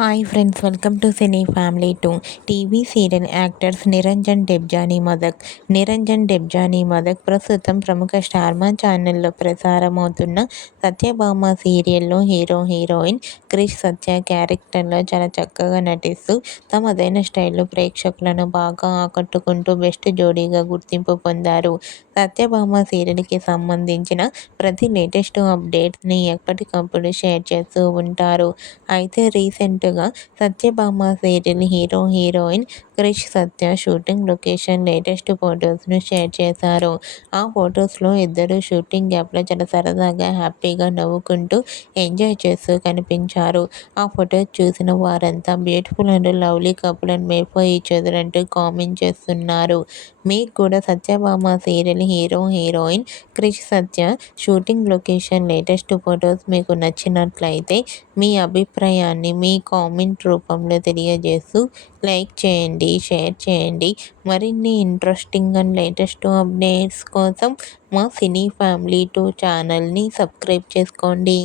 Hi friends, welcome to cine family 2. TV serial actors Niranjan Debjani Modak ప్రస్తుతం ప్రముఖ స్టార్మా ఛానల్లో ప్రసారమవుతున్న సత్యభామ సీరియల్లో హీరోయిన్ క్రిష్ సత్య క్యారెక్టర్లో చాలా చక్కగా నటిస్తూ తమదైన స్టైల్లో ప్రేక్షకులను బాగా ఆకట్టుకుంటూ బెస్ట్ జోడీగా గుర్తింపు పొందారు. సత్యభామ సీరియల్కి సంబంధించిన ప్రతి లేటెస్ట్ అప్డేట్స్ని ఎప్పటికప్పుడు షేర్ చేస్తూ ఉంటారు. అయితే రీసెంట్గా సత్యభామ సీరియల్ హీరోయిన్ క్రిష్ సత్య షూటింగ్ లొకేషన్ లేటెస్ట్ ఫొటోస్ను షేర్ చేశారు. ఆ ఫొటోస్లో ఇద్దరు షూటింగ్ గ్యాప్లో చాలా సరదాగా హ్యాపీగా నవ్వుకుంటూ ఎంజాయ్ చేస్తూ కనిపించారు. ఆ ఫొటోస్ చూసిన వారంతా beautiful and lovely couple and made for each other అంటూ కామెంట్ చేస్తున్నారు. మీకు కూడా సత్యభామ సీరియల్ హీరోయిన్ క్రిష్ సత్య షూటింగ్ లొకేషన్ లేటెస్ట్ ఫొటోస్ మీకు నచ్చినట్లయితే మీ అభిప్రాయాన్ని మీ కామెంట్ రూపంలో తెలియజేస్తూ లైక్ చేయండి, షేర్ చేయండి. మరిన్ని ఇంట్రెస్టింగ్ అండ్ లేటెస్ట్ అప్డేట్స్ కోసం మా సినీ ఫ్యామిలీ 2 ఛానల్ని సబ్స్క్రైబ్ చేసుకోండి.